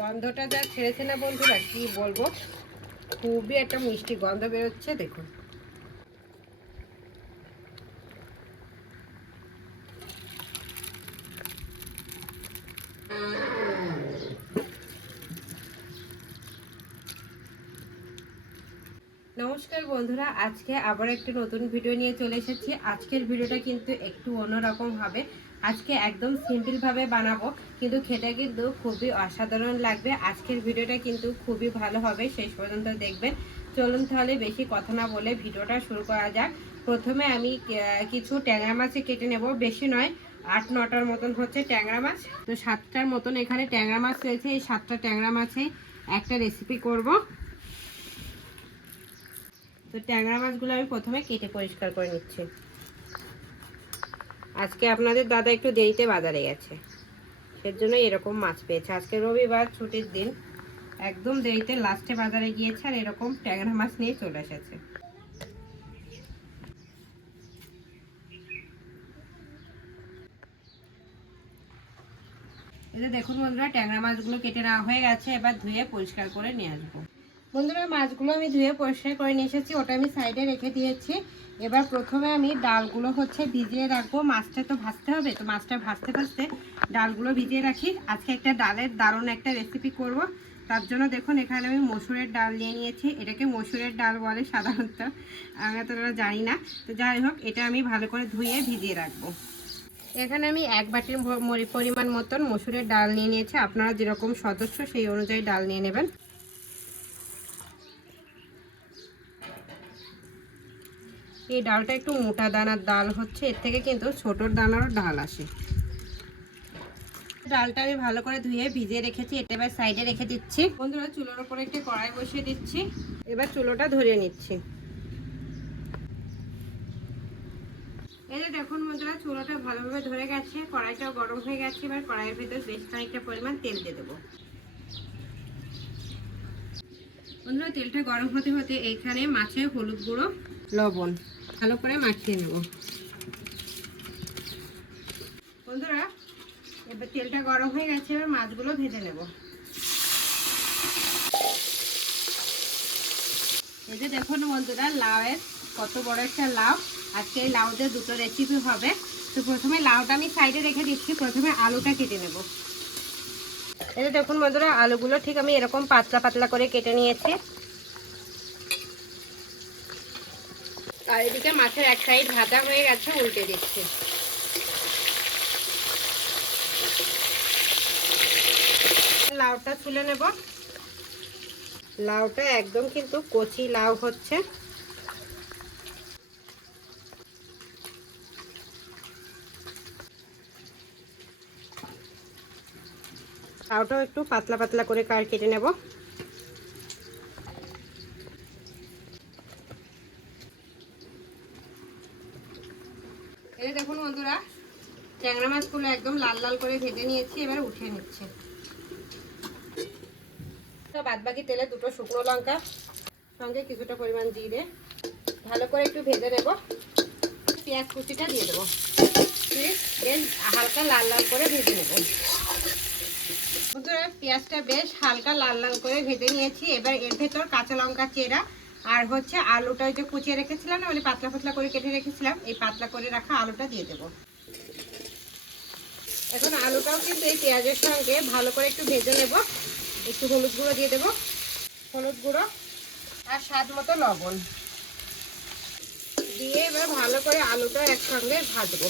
গন্ধটা যা ছেড়েছে না বন্ধুরা, কি বলব? খুবই একটা মিষ্টি গন্ধ বেরোচ্ছে, দেখুন। নমস্কার বন্ধুরা, আজকে আবার একটা নতুন ভিডিও নিয়ে চলে এসেছি। আজকের ভিডিওটা কিন্তু একটু অন্যরকম হবে। আজকে একদম সিম্পলভাবে বানাবো, কিন্তু খেতে কিন্তু খুবই অসাধারণ লাগবে। আজকের ভিডিওটা কিন্তু খুবই ভালো হবে, শেষ পর্যন্ত দেখবেন। চলুন তাহলে বেশি কথা না বলে ভিডিওটা শুরু করা যাক। প্রথমে আমি কিছু ট্যাংরা মাছে কেটে নেব। বেশি নয়, আট নটার মতন হচ্ছে ট্যাংরা মাছ। তো সাতটার মতন এখানে ট্যাংরা মাছ রয়েছে। এই সাতটা ট্যাংরা মাছে একটা রেসিপি করব। তো ট্যাংরা মাছগুলো আমি প্রথমে কেটে পরিষ্কার করে নিচ্ছি। আজকে আপনাদের দাদা একটু দেরিতে বাজারে গেছে। সের জন্য এরকম মাছ পেয়েছে। আজকে রবিবার, ছুটির দিন। একদম দেরিতে লাস্টে বাজারে গিয়েছে আর এরকম ট্যাংরা মাছ নিয়ে চলে এসেছে। এই যে দেখুন বন্ধুরা, ট্যাংরা মাছগুলো কেটে নেওয়া হয়ে গেছে। এবার ধুয়ে পরিষ্কার করে নিয়ে আসব। বন্ধুরা মাছগুলো আমি ধুয়ে পরিষ্কার করে নিয়ে এসেছি। ওটা আমি সাইডে রেখে দিয়েছি। এবার প্রথমে আমি ডালগুলো হচ্ছে ভিজিয়ে রাখব। মাছটা তো ভাজতে হবে, তো মাছটা ভাজতে ভাজতে ডালগুলো ভিজিয়ে রাখি। আজকে একটা ডালের দারুণ একটা রেসিপি করব। তার জন্য দেখুন, এখানে আমি মসুরের ডাল নিয়ে নিয়েছি। এটাকে মসুরের ডাল বলে সাধারণত। আমরা তো জানি না। তো যাই হোক, এটা আমি ভালো করে ধুয়ে ভিজিয়ে রাখব। এখানে আমি এক বাটির পরিমাণ মতন মসুরের ডাল নিয়ে নিয়েছি। আপনারা যেরকম সদস্য সেই অনুযায়ী ডাল নিয়ে নেবেন। এই ডালটা একটু মোটা দানার ডাল হচ্ছে, এর থেকে কিন্তু ছোটোর দানারও ডাল আসে। ডালটা আমি ভালো করে ধুয়ে ভিজিয়ে রেখেছি এটা এবার সাইডে রেখে দিচ্ছি। বন্ধুরা, চুলোর ওপরে একটি কড়াই বসিয়ে দিচ্ছি। এবার চুলোটা ধরিয়ে নিচ্ছি। এই দেখুন বন্ধুরা, চুলোটা ভালোভাবে ধরে গেছে, কড়াইটাও গরম হয়ে গেছে। এবার কড়াইয়ের ভিতরে বেশ খানিকটা পরিমাণ তেল দিয়ে দেবো। বন্ধুরা, তেলটা গরম হতে হতে এইখানে মাছের হলুদ গুঁড়ো, লবণ ভালো করে মাখিয়ে নেব। বন্ধুরা, এবার তেলটা গরম হয়ে গেছে, এবার মাছগুলো ভেজে নেব। এই যে দেখুন বন্ধুরা, লাউয়ের কত বড় একটা লাউ। আজকে এই লাউ দিয়ে দুটো রেসিপি হবে। তো প্রথমে লাউটা আমি সাইডে রেখে দিচ্ছি, প্রথমে আলুটা কেটে নেব। এই যে দেখুন বন্ধুরা, আলুগুলো ঠিক আমি এরকম পাতলা পাতলা করে কেটে নিয়েছি। আর এদিকে মাছের এক সাইড ভাজা হয়ে গেছে, উল্টে দিচ্ছি। লাউটা তুলে নেব। লাউটা একদম কিন্তু কচি লাউ হচ্ছে। লাউটাও একটু পাতলা পাতলা করে কার কেটে নেব। এই দেখুন বন্ধুরা, ট্যাংরা মাছগুলো একদম লাল লাল করে ভেজে নিয়েছি, এবার উঠিয়ে নিচ্ছে। বাদ বাকি তেলে দুটো শুকনো লঙ্কা, সঙ্গে কিছুটা পরিমাণ জিরে। ভালো করে একটু ভেজে নেব। পেঁয়াজ কুচিটা দিয়ে দেবো। হালকা লাল লাল করে ভেজে নেব। বন্ধুরা, পেঁয়াজটা বেশ হালকা লাল লাল করে ভেজে নিয়েছি। এবার এর ভেতর কাঁচা লঙ্কা চেরা আর হচ্ছে আলুটা যে কুচিয়ে রেখেছিলাম না মানে পাতলা পাতলা করে কেটে রেখেছিলাম, এই পাতলা করে রাখা আলুটা দিয়ে দেবো। এখন আলুটাও কিন্তু এই পেঁয়াজের সঙ্গে ভালো করে একটু ভেজে নেব, একটু হলুদ গুঁড়ো দিয়ে দেবো, হলুদ গুঁড়ো আর স্বাদ মতো লবণ। দিয়ে এবার ভালো করে আলুটা একসঙ্গে ভাজবো।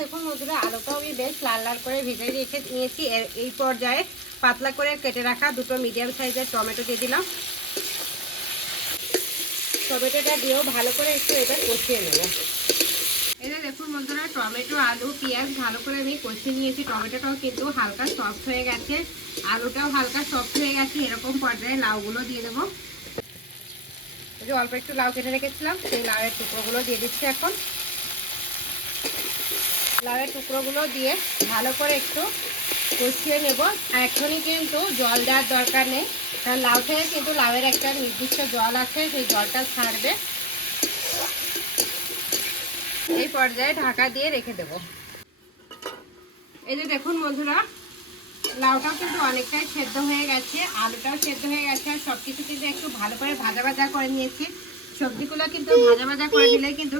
দেখুন বন্ধুরা, আলুটাও আমি বেশ লাল লাল করে ভেজে রেখে নিয়েছি। এই পর্যায়ে পাতলা করে কেটে রাখা দুটো মিডিয়াম সাইজের টমেটো দিয়ে দিলাম। টমেটোটা দিয়েও ভালো করে একটু এবার কষিয়ে নেব। যে দেখুন বন্ধুরা, টমেটো, আলু, পেঁয়াজ ভালো করে আমি কষিয়ে নিয়েছি। টমেটোটাও কিন্তু হালকা সফট হয়ে গেছে, আলুটাও হালকা সফট হয়ে গেছে। এরকম পর্যায়ে লাউগুলো দিয়ে দেবো। যে অল্প একটু লাউ কেটে রেখেছিলাম, সেই লাউয়ের টুকরোগুলো দিয়ে দিচ্ছি এখন। লাউয়ের টুকরোগুলো দিয়ে ভালো করে একটু কষিয়ে নেব। এখনই কিন্তু জল দেওয়ার দরকার নেই। কারণ লাউ থেকে কিন্তু লাউয়ের একটা নির্দিষ্ট জল আছে, সেই জলটা ছাড়বে। এই পর্যায়ে ঢাকা দিয়ে রেখে দেব। এই যে দেখুন বন্ধুরা, লাউটাও কিন্তু অনেকটাই সেদ্ধ হয়ে গেছে, আলুটাও সেদ্ধ হয়ে গেছে, আর সব কিছু কিন্তু একটু ভালো করে ভাজা ভাজা করে নিয়েছি। সবজিগুলো কিন্তু ভাজা ভাজা করে দিলে কিন্তু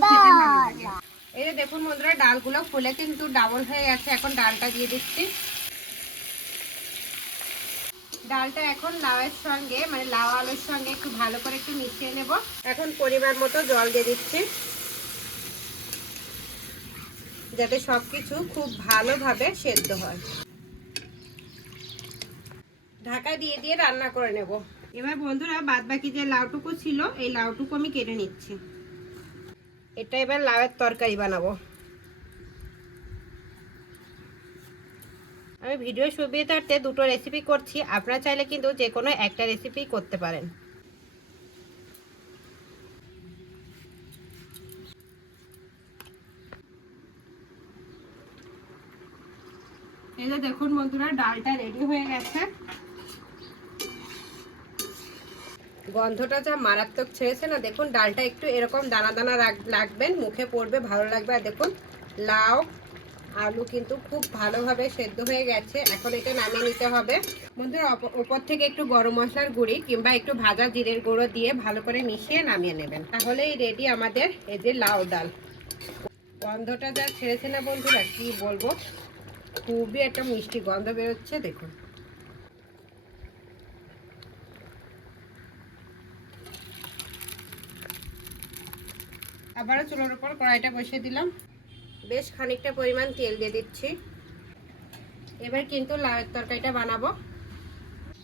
এই যে দেখুন বন্ধুরা, ডালগুলো ফুলে কিন্তু ডাবল হয়ে গেছে, এখন ডালটা দিয়ে দিচ্ছি। ডালটা এখন লাউয়ের সঙ্গে মানে লাউ আলুর সঙ্গে একটু ভালো করে একটু মিশিয়ে নেব। এখন পরিমাণ মতো জল দিয়ে দিচ্ছি। যাতে সব কিছু খুব ভালোভাবে সেদ্ধ হয়। ঢাকা দিয়ে দিয়ে রান্না করে নেব। এবার বন্ধুরা বাদ বাকি যে লাউটুকু ছিল এই লাউটুকু আমি কেটে নিচ্ছি। এটা এবার লাউয়ের তরকারি বানাবো। আমি ভিডিও সুবিধার্থে দুটো রেসিপি করছি। আপনারা চাইলে কিন্তু যে কোনো একটা রেসিপি করতে পারেন। এই যে দেখুন বন্ধুরা, ডালটা রেডি হয়ে গেছে। গন্ধটা যা মারাত্মক ছেড়েছে না, দেখুন ডালটা একটু এরকম দানা দানা রাখবেন মুখে পড়বে, ভালো লাগবে। আর দেখুন, লাউ আলু কিন্তু খুব ভালোভাবে সেদ্ধ হয়ে গেছে। এখন এটা নামিয়ে নিতে হবে। বন্ধুরা উপর থেকে একটু গরম মশলার গুঁড়ি কিংবা একটু ভাজা জিরের গুঁড়ো দিয়ে ভালো করে মিশিয়ে নামিয়ে নেবেন। তাহলেই রেডি আমাদের এই যে লাউ ডাল। গন্ধটা যা ছেড়েছে না বন্ধুরা, কি বলব? খুবই একটা মিষ্টি গন্ধ বেরোচ্ছে, দেখুন। আবারও চুলোর উপর কড়াইটা বসিয়ে দিলাম। বেশ খানিকটা পরিমাণ তেল দিয়ে দিচ্ছি। এবার কিন্তু লাউয়ের তরকারিটা বানাবো।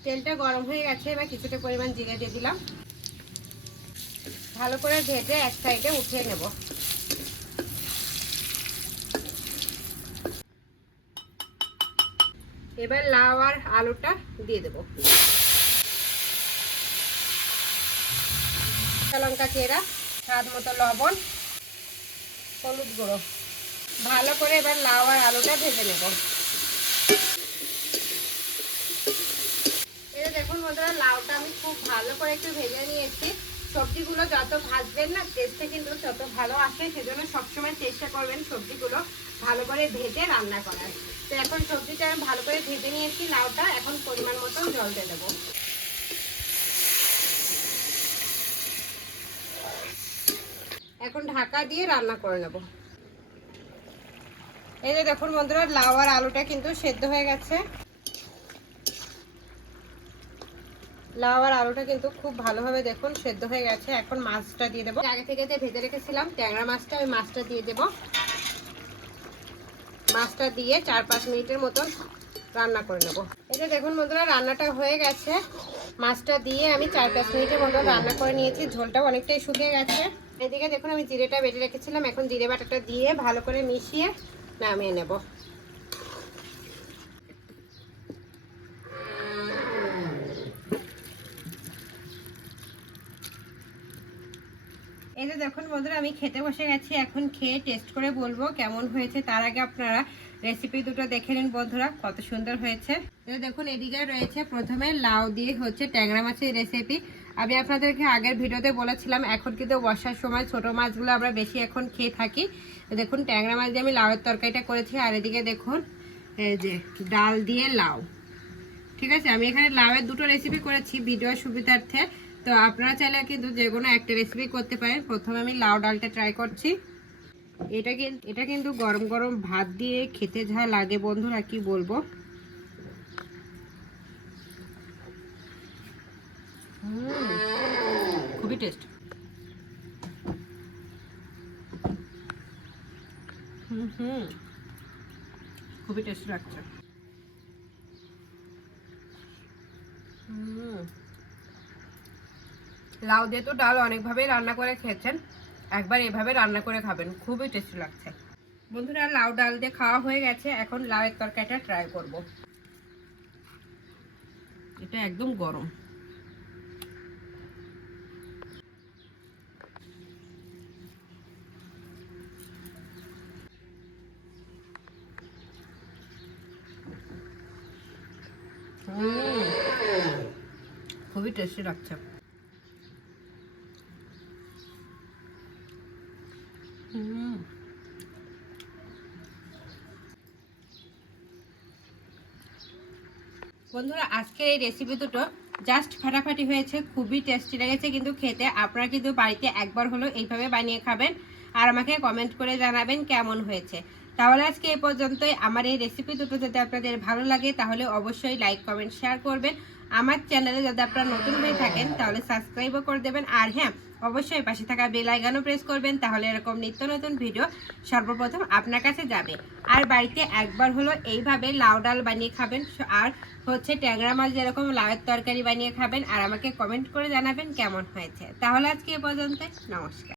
তেলটা গরম হয়ে গেছে, এবার কিছুটা পরিমাণ জিরে দিয়ে দিলাম। ভালো করে ভেজে এক সাইডে উঠিয়ে নেব। এবার লাউ আর আলুটা দিয়ে দেবো। লঙ্কা চেরা, স্বাদ মতো লবণ, হলুদ গুঁড়ো। ভালো করে এবার লাউ আর আলুটা ভেজে নেব। এই দেখুন বন্ধুরা, লাউটা আমি খুব ভালো করে একটু ভেজে নিয়েছি। সবজিগুলো যত ভাজবেন না টেস্টে কিন্তু তত ভালো আসে। সেজন্য সবসময় চেষ্টা করবেন সবজিগুলো ভালো করে ভেজে রান্না করার। তো এখন সবজিটা আমি ভালো করে ভেজে নিয়েছি লাউটা। এখন পরিমাণ মতন জল দিয়ে দেবো। এখন ঢাকা দিয়ে রান্না করে নেব। এই যে দেখুন বন্ধুরা, লাউ আর আলুটা কিন্তু সেদ্ধ হয়ে গেছে। লাউ আর আলুটা কিন্তু খুব ভালোভাবে দেখুন সেদ্ধ হয়ে গেছে। এখন মাছটা দিয়ে দেবো। আগে থেকে যে ভেজে রেখেছিলাম, ট্যাংরা মাছটা ওই মাছটা দিয়ে দেবো। মাছটা দিয়ে চার পাঁচ মিনিটের মতন রান্না করে নেব। এই যে দেখুন বন্ধুরা, রান্নাটা হয়ে গেছে। মাছটা দিয়ে আমি চার পাঁচ মিনিটের মতন রান্না করে নিয়েছি। ঝোলটাও অনেকটাই শুকিয়ে গেছে। এদিকে দেখুন আমি জিরেটা বেটে রেখেছিলাম। এখন জিরে বাটাটা দিয়ে ভালো করে মিশিয়ে নামিয়ে নেব এই যে দেখুন বন্ধুরা, আমি খেতে বসে গেছি। এখন খেয়ে টেস্ট করে বলব কেমন হয়েছে। তার আগে আপনারা রেসিপি দুটো দেখে নিন বন্ধুরা, কত সুন্দর হয়েছে। দেখুন, এদিকে রয়েছে প্রথমে লাউ দিয়ে হচ্ছে ট্যাংরা মাছের রেসিপি আমি আপনাদেরকে আগের ভিডিওতে বলেছিলাম, এখন কিন্তু বর্ষার সময় ছোট মাছগুলো আমরা বেশি এখন খেয়ে থাকি। দেখুন, ট্যাংরা মাছ দিয়ে আমি লাউয়ের তরকারিটা করেছি, আর এদিকে দেখুন, এই যে ডাল দিয়ে লাউ। ঠিক আছে? আমি এখানে লাউয়ের দুটো রেসিপি করেছি ভিডিওর সুবিধার্থে। তো আপনারা চাইলে কিন্তু যে কোনো একটা রেসিপি করতে পারেন। প্রথমে আমি লাউ ডালটা ট্রাই করছি। এটা কিন্তু এটা কিন্তু গরম গরম ভাত দিয়ে খেতে যা লাগে বন্ধুরা, কি বলব? খুবই টেস্ট হুম হুম। খুবই টেস্ট লাগছে। লাউ দিয়ে তো ডাল অনেকভাবেই রান্না করে খেয়েছেন। একবার এভাবে রান্না করে খাবেন, খুবই টেস্টি লাগছে। বন্ধুরা, লাউ ডাল দিয়ে খাওয়া হয়ে গেছে। এখন লাউয়ের তরকারিটা ট্রাই করব। এটা একদম গরম হুম। খুবই টেস্টি লাগছে। বন্ধুরা, আজকের এই রেসিপি দুটো জাস্ট ফাটাফাটি হয়েছে, খুবই টেস্টি লেগেছে, কিন্তু খেতে আপনারা কিন্তু বাড়িতে একবার হলো এইভাবে বানিয়ে খাবেন আর আমাকে কমেন্ট করে জানাবেন কেমন হয়েছে। তাহলে আজকে এই পর্যন্তই। আমার এই রেসিপি দুটো যদি আপনাদের ভালো লাগে, তাহলে অবশ্যই লাইক কমেন্ট শেয়ার করবেন। আমার চ্যানেলে যদি আপনারা নতুন হয়ে থাকেন, তাহলে সাবস্ক্রাইবও করে দেবেন। আর হ্যাঁ অবশ্যই পাশে থাকা বেল আইকনও প্রেস করবেন, তাহলে এরকম নিত্য নতুন ভিডিও সর্বপ্রথম আপনার কাছে যাবে। আর বাড়িতে একবার হলো এইভাবে লাউ ডাল বানিয়ে খাবেন, আর হচ্ছে ট্যাংরা মাছ যেরকম লাউয়ের তরকারি বানিয়ে খাবেন, আর আমাকে কমেন্ট করে জানাবেন কেমন হয়েছে। তাহলে আজকে এ পর্যন্ত নমস্কার।